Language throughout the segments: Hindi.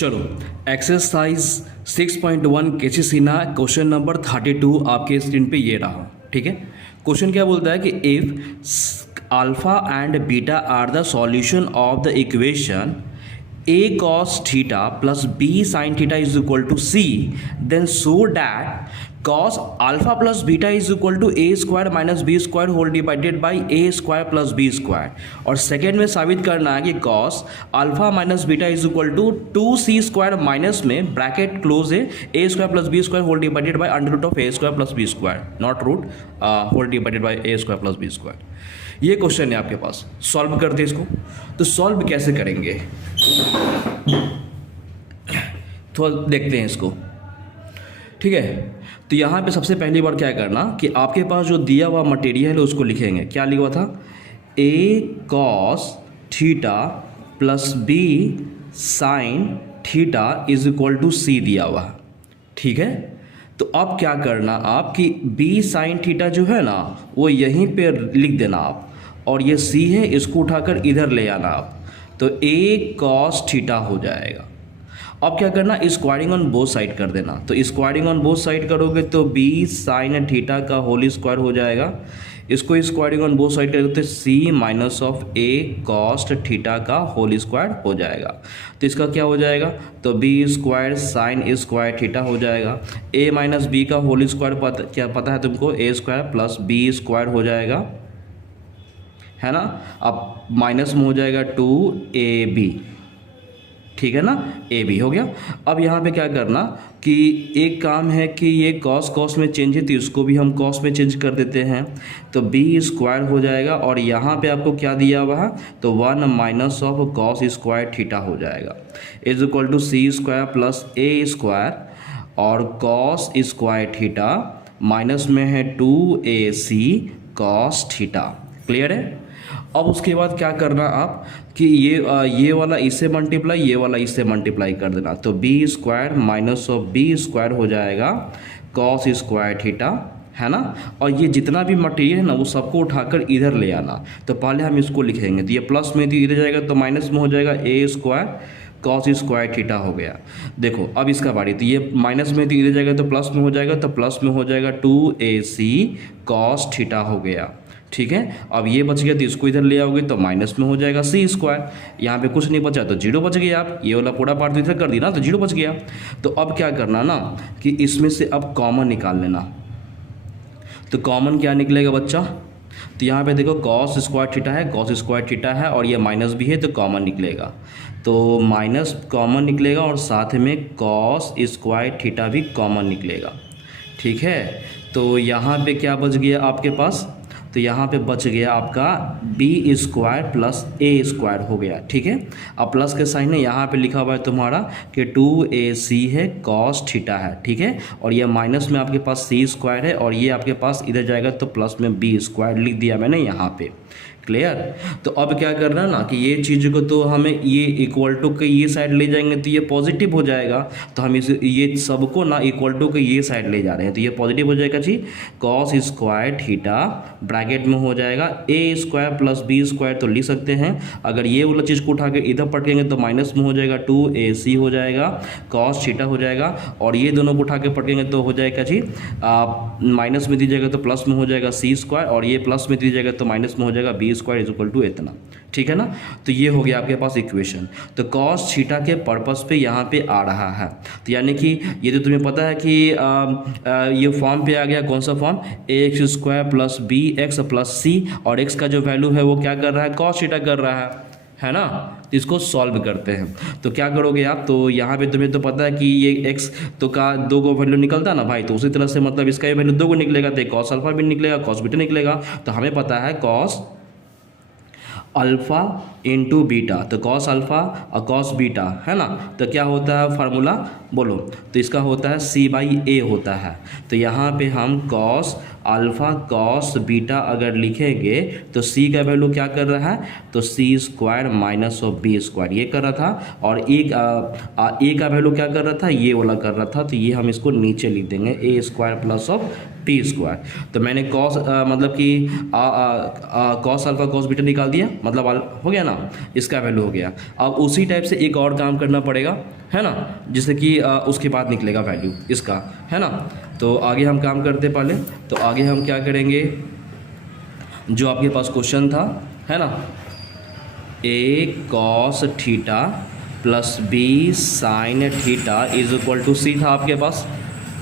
चलो, एक्सरसाइज 6.1 केसीसीना क्वेश्चन नंबर 32 आपके स्क्रीन पे ये रहा। ठीक है, क्वेश्चन क्या बोलता है कि if alpha and beta are the solution of the equation a cos theta plus b sin theta is equal to c, then show that cos alpha plus beta is equal to a square minus b square whole divided by a square plus b square। और सेकेंड में साबित करना है कि cos alpha minus beta is equal to 2c square minus में ब्रैकेट क्लोज है a square plus b square whole divided by under root of a square plus b square, not root whole divided by a square plus b square। ये क्वेश्चन है आपके पास, सॉल्व करते हैं इसको। तो सॉल्व कैसे करेंगे तो देखते हैं इसको। ठीक है, तो यहाँ पे सबसे पहली बार क्या करना कि आपके पास जो दिया हुआ मटेरियल है उसको लिखेंगे। क्या लिखा हुआ था? a cos theta plus b sine theta is equal to c दिया हुआ। ठीक है, तो अब क्या करना आप कि b साइन थीटा जो है ना वो यहीं पे लिख देना आप, और ये c है इसको उठाकर इधर ले आना आप, तो a cos थीटा हो जाएगा। अब क्या करना, स्क्वायरिंग ऑन बोथ साइड कर देना। तो स्क्वायरिंग ऑन बोथ साइड करोगे तो b साइन थीटा का होल स्क्वायर हो जाएगा। इसको स्क्वायरिंग ऑन बोथ साइड करोगे तो c minus of a cos theta का होल स्क्वायर हो जाएगा। तो इसका क्या हो जाएगा, तो b square sine square theta हो जाएगा। a माइनस बी का होल स्क्वायर क्या पता है तुमको, a square plus b square हो जाएगा, है ना। अब माइनस में हो जाएगा 2ab, ठीक है ना, ए बी हो गया। अब यहाँ पे क्या करना कि एक काम है कि ये कॉस में चेंज है तो इसको भी हम कॉस में चेंज कर देते हैं, तो बी स्क्वायर हो जाएगा। और यहाँ पे आपको क्या दिया हुआ है, तो 1 minus of cos square theta हो जाएगा is equal to c square plus a square, और कॉस स्क्वायर थीटा माइनस में है 2ac कॉस थीटा। क्लियर है। अब उसके बाद क्या करना आप कि ये वाला इससे मल्टीप्लाई, ये वाला इससे मल्टीप्लाई कर देना, तो b square minus of b square हो जाएगा कॉस स्क्वायर थीटा, है ना। और ये जितना भी मटेरियल है ना वो सबको उठाकर इधर ले आना। तो पहले हम इसको लिखेंगे, तो ये प्लस में इधर जाएगा तो माइनस में हो जाएगा ए स्क्वायर कॉस स्क्वायर थीटा हो गया। देखो अब इसका बारी, तो ये माइनस में इधर जाएगा तो प्लस में हो जाएगा, तो प्लस में हो जाएगा 2ac कॉस थीटा हो गया। ठीक है, अब ये बच गया तो इसको इधर ले आओगे तो माइनस में हो जाएगा सी स्क्वायर। यहाँ पे कुछ नहीं बचा तो जीरो बच गया। आप ये वाला पूरा पार्ट इधर कर दी ना तो जीरो बच गया। तो अब क्या करना ना कि इसमें से अब कॉमन निकाल लेना। तो कॉमन क्या निकलेगा बच्चा, तो यहाँ पे देखो कॉस स्क्वायर थीटा है, कॉस स्क्वायर थीटा है और ये माइनस भी है तो कॉमन निकलेगा, तो माइनस कॉमन निकलेगा और साथ में कॉस स्क्वायर थीटा भी कॉमन निकलेगा। ठीक है, तो यहाँ पे क्या बच गया आपके पास, तो यहाँ पे बच गया आपका B square plus a square हो गया। ठीक है, अब प्लस के साइन है, यहाँ पे लिखा हुआ है तुम्हारा कि 2ac है कॉस थीटा है। ठीक है, और ये माइनस में आपके पास सी स्क्वायर है और ये आपके पास इधर जाएगा तो प्लस में बी स्क्वायर लिख दिया मैंने यहाँ पे। क्लियर। तो अब क्या करना ना कि ये चीज़ को तो हमें ये इक्वल टू के ये साइड ले जाएंगे तो ये पॉजिटिव हो जाएगा, तो हम इस ये सबको ना इक्वल टू के ये साइड ले जा रहे हैं तो ये पॉजिटिव हो जाएगा जी। कॉस स्क्वायर थीटा ब्रैकेट में हो जाएगा ए स्क्वायर प्लस बी स्क्वायर, तो लिख सकते हैं। अगर ये वाला चीज़ को उठा के इधर पटकेंगे तो माइनस में हो जाएगा 2ac हो जाएगा कॉस थीटा हो जाएगा, और ये दोनों को उठा के पटकेंगे तो हो जाएगा जी माइनस में दीजिएगा तो प्लस में हो जाएगा सी स्क्वायर, और ये प्लस में दीजिएगा तो माइनस में हो जाएगा b square is equal to इतना। ठीक है ना, तो ये हो गया आपके पास इक्वेशन। तो कॉस थीटा के पर्पस पे यहाँ पे आ रहा है, तो यानी कि ये तो तुम्हें पता है कि ये फॉर्म पे आ गया। कौन सा form, x square plus b x plus c, और एक्स का जो वैल्यू है वो क्या कर रहा है, कॉस थीटा कर रहा है ना। तो इसको सॉल्व करते हैं, तो क्या करोगे आप, तो यहाँ पे तुम्हें तो पता है कि ये x तो का दो को वैल्यू निकलता है ना भाई, तो उसी तरह से मतलब इसका ये वैल्यू दो को निकलेगा तो कॉस अल्फा भी निकलेगा कॉस बीटा निकलेगा। तो हमें पता है कॉस अल्फ़ा इंटू बीटा, तो कॉस अल्फ़ा और कॉस बीटा है ना, तो क्या होता है फार्मूला बोलो, तो इसका होता है c/a होता है। तो यहाँ पे हम कॉस अल्फ़ा कॉस बीटा अगर लिखेंगे तो c का वैल्यू क्या कर रहा है, तो c square minus of b square ये कर रहा था, और a का वैल्यू क्या कर रहा था, ये वाला कर रहा था। तो ये हम इसको नीचे लिख देंगे a square plus of T square. तो मैंने कॉस मतलब कि कॉस अल्फा कॉस बीटा निकाल दिया, मतलब हो गया ना, इसका वैल्यू हो गया। अब उसी टाइप से एक और काम करना पड़ेगा, है ना, जिससे कि उसके बाद निकलेगा वैल्यू इसका, है ना। तो आगे हम काम करते पहले, तो आगे हम क्या करेंगे, जो आपके पास क्वेश्चन था, है ना, a cos theta plus b sine theta is equal to c था आपके पास,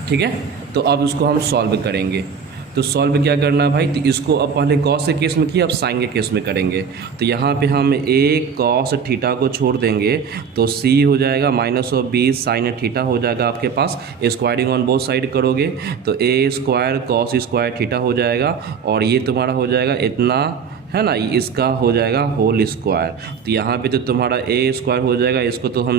ठीक है। तो अब इसको हम सॉल्व करेंगे। तो सॉल्व क्या करना है भाई, तो इसको अब पहले कॉस के केस में किया, अब साइन के केस में करेंगे। तो यहाँ पे हम ए कॉस थीटा को छोड़ देंगे, तो सी हो जाएगा minus of b sine theta हो जाएगा आपके पास। स्क्वायरिंग ऑन बोथ साइड करोगे तो a square cos square theta हो जाएगा, और ये तुम्हारा हो जाएगा इतना, है ना, इसका हो जाएगा होल स्क्वायर। तो यहाँ पे तो तुम्हारा ए स्क्वायर हो जाएगा, इसको तो हम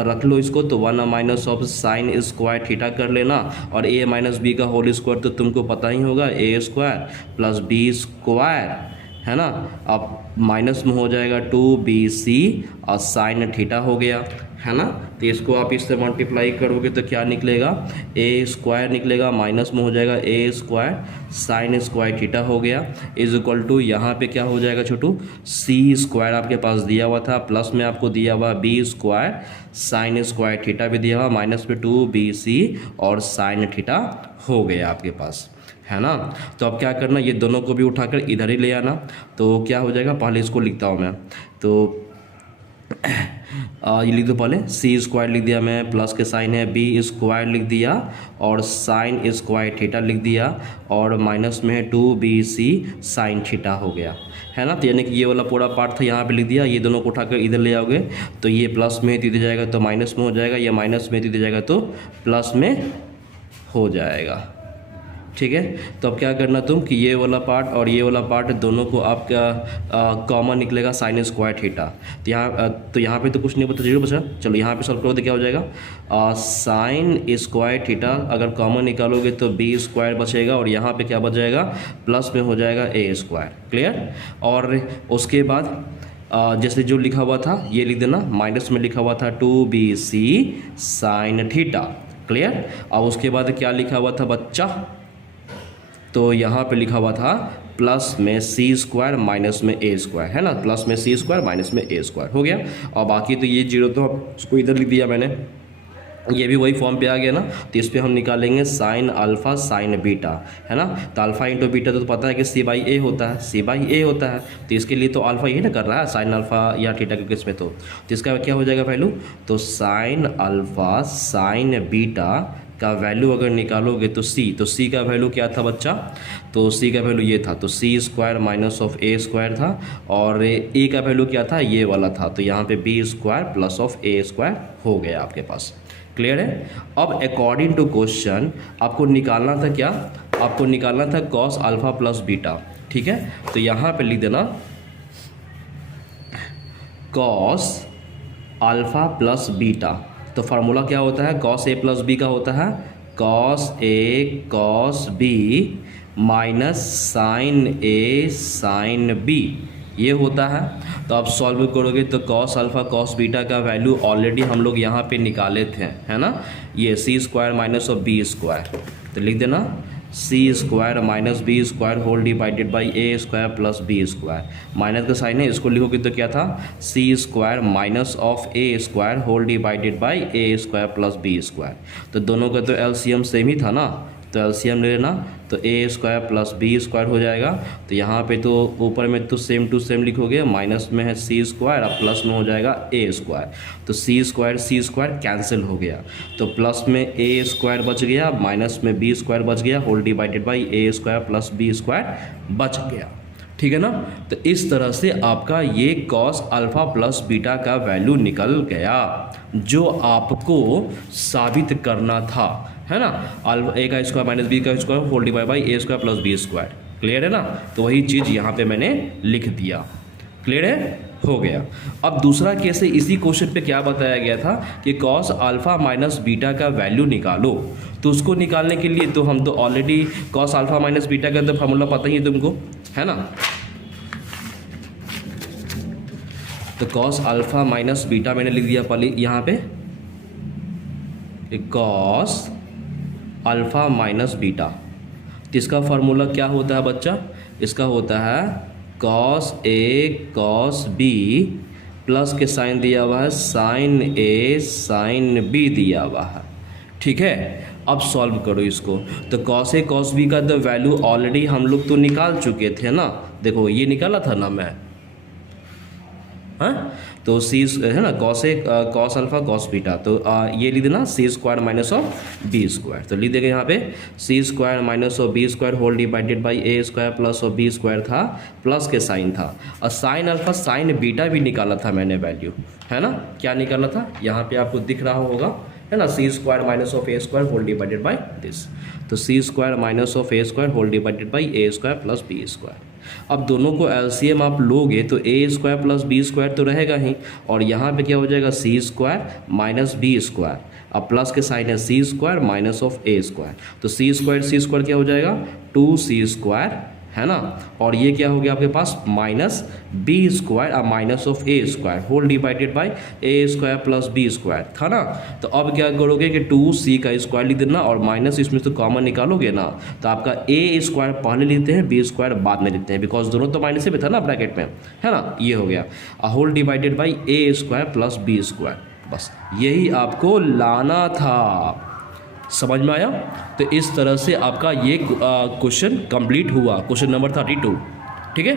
रख लो इसको, तो 1 minus of sine square theta कर लेना, और ए माइनस बी का होल स्क्वायर तो तुमको पता ही होगा, ए स्क्वायर प्लस बी स्क्वायर, है ना। अब माइनस में हो जाएगा 2bc और साइन थीटा हो गया, है ना। तो इसको आप इससे मल्टीप्लाई करोगे तो क्या निकलेगा, ए स्क्वायर निकलेगा, माइनस में हो जाएगा ए स्क्वायर साइन स्क्वायर थीटा हो गया, इज इक्वल टू यहाँ पे क्या हो जाएगा छोटू, सी स्क्वायर आपके पास दिया हुआ था, प्लस में आपको दिया हुआ b square sine square theta भी दिया हुआ, माइनस में 2bc और साइन थीटा हो गया आपके पास, है ना। तो अब क्या करना, ये दोनों को भी उठाकर इधर ही ले आना। तो क्या हो जाएगा, पहले इसको लिखता हूँ मैं, तो ये लिख दो पहले, सी स्क्वायर लिख दिया मैं, प्लस के साइन है, बी स्क्वायर लिख दिया और साइन स्क्वायर थीटा लिख दिया, और माइनस में है 2bc साइन थीटा हो गया, है ना। तो यानी कि ये वाला पूरा पार्ट था यहाँ पे लिख दिया, ये दोनों को उठाकर इधर ले आओगे तो ये प्लस में दे दिया जाएगा तो माइनस में हो जाएगा, ये माइनस में दे दिया जाएगा तो प्लस में हो जाएगा, ठीक है। तो अब क्या करना तुम कि ये वाला पार्ट और ये वाला पार्ट दोनों को आपका कॉमन निकलेगा साइन स्क्वायर थीटा। तो यहाँ पे तो कुछ नहीं बचा, जीरो बचा। चलो यहाँ पे सॉल्व करो तो क्या हो जाएगा, साइन स्क्वायर थीटा अगर कॉमन निकालोगे तो बी स्क्वायर बचेगा, और यहाँ पे क्या बच जाएगा, प्लस में हो जाएगा ए स्क्वायर, क्लियर। और उसके बाद जैसे जो लिखा हुआ था ये लिख देना, माइनस में लिखा हुआ था 2bc साइन थीटा, क्लियर। अब उसके बाद क्या लिखा हुआ था बच्चा, तो यहाँ पे लिखा हुआ था प्लस में सी स्क्वायर माइनस में ए स्क्वायर, है ना, प्लस में सी स्क्वायर माइनस में ए स्क्वायर हो गया। और बाकी तो ये जीरो तो उसको इधर लिख दिया मैंने, ये भी वही फॉर्म पे आ गया ना। तो इस पर हम निकालेंगे साइन अल्फा साइन बीटा, है ना। तो अल्फा इंटू बीटा तो पता है कि सी बाई ए होता है, सी बाई ए होता है, तो इसके लिए तो अल्फा ये ना कर रहा है साइन अल्फा या थीटा के केस में, तो इसका क्या हो जाएगा वैल्यू, तो साइन अल्फा साइन बीटा का वैल्यू अगर निकालोगे तो सी का वैल्यू क्या था बच्चा, तो सी का वैल्यू ये था, तो c square minus of a square था, और ए का वैल्यू क्या था, ये वाला था, तो यहाँ पे b square plus of a square हो गया आपके पास, क्लियर है। अब अकॉर्डिंग टू क्वेश्चन आपको निकालना था क्या, आपको निकालना था कॉस अल्फा प्लस बीटा, ठीक है। तो यहाँ पे लिख देना कॉस अल्फा प्लस बीटा, तो फार्मूला क्या होता है, कॉस ए प्लस बी का होता है cos a cos b minus sine a sine b, ये होता है। तो आप सॉल्व करोगे तो कॉस अल्फा कॉस बीटा का वैल्यू ऑलरेडी हम लोग यहाँ पे निकाले थे, है ना, ये c square minus of b square, तो लिख देना c square minus b square whole divided by a square plus b square, minus का साइन है, इसको लिखोगे तो क्या था, c square minus of a square whole divided by a square plus b square. तो दोनों का तो एलसीएम सेम ही था ना, तो एलसीएम ले लेना, तो a square plus b square हो जाएगा। तो यहाँ पे तो ऊपर में तो सेम टू सेम लिखोगे, माइनस में है सी स्क्वायर और प्लस में हो जाएगा ए स्क्वायर, तो सी स्क्वायर कैंसिल हो गया, तो प्लस में ए स्क्वायर बच गया, माइनस में बी स्क्वायर बच गया, whole divided by a square plus b square बच गया, ठीक है ना। तो इस तरह से आपका ये कॉस अल्फा प्लस बीटा का वैल्यू निकल गया जो आपको साबित करना था, है ना। ए का स्क्वायर माइनस बी का square whole divide by a square plus b square, clear है ना। तो वही चीज़ यहाँ पे मैंने लिख दिया, क्लियर है, हो गया। अब दूसरा केस है, इसी क्वेश्चन पे क्या बताया गया था कि कॉस अल्फा माइनस बीटा का वैल्यू निकालो, तो उसको निकालने के लिए तो हम तो already cos alpha minus beta का तो फार्मूला पता ही है तुमको, है ना। तो कॉस अल्फा माइनस बीटा मैंने लिख दिया पहले यहाँ पे, कॉस अल्फा माइनस बीटा, तो इसका फार्मूला क्या होता है बच्चा, इसका होता है cos A cos B plus के साइन दिया हुआ है sin A sin B दिया हुआ है। ठीक है, अब सॉल्व करो इसको। तो cos A cos B का तो वैल्यू ऑलरेडी हम लोग तो निकाल चुके थे ना, देखो ये निकाला था ना मैं, हाँ। तो सी है ना cos A cos alpha cos beta, तो ये लिख देना c square minus of b square. तो लिख देंगे यहाँ पे c square minus of b square whole divided by a square plus of b square था, प्लस के साइन था, और साइन अल्फा साइन बीटा भी निकाला था मैंने वैल्यू, है ना। क्या निकाला था, यहाँ पे आपको दिख रहा होगा, है ना, c square minus of a square whole divided by this. तो c square minus of a square whole divided by a square plus b square. अब दोनों को एलसीएम आप लोगे तो a square plus b square तो रहेगा ही, और यहाँ पे क्या हो जाएगा c square minus b square, अब प्लस के साइन है c square minus of a square, तो सी स्क्वायर क्या हो जाएगा 2c स्क्वायर, है ना। और ये क्या हो गया आपके पास माइनस बी स्क्वायर और minus of a square whole divided by a square plus b square था ना। तो अब क्या करोगे कि 2c का स्क्वायर लिख देना और माइनस इसमें तो कॉमन निकालोगे ना, तो आपका ए स्क्वायर पहले लिखते हैं बी स्क्वायर बाद में लिखते हैं, बिकॉज दोनों तो माइनस में था ना ब्रैकेट में, है ना। ये हो गया whole divided by a square plus b square, बस यही आपको लाना था। समझ में आया। तो इस तरह से आपका ये क्वेश्चन कंप्लीट हुआ, क्वेश्चन नंबर 32। ठीक है।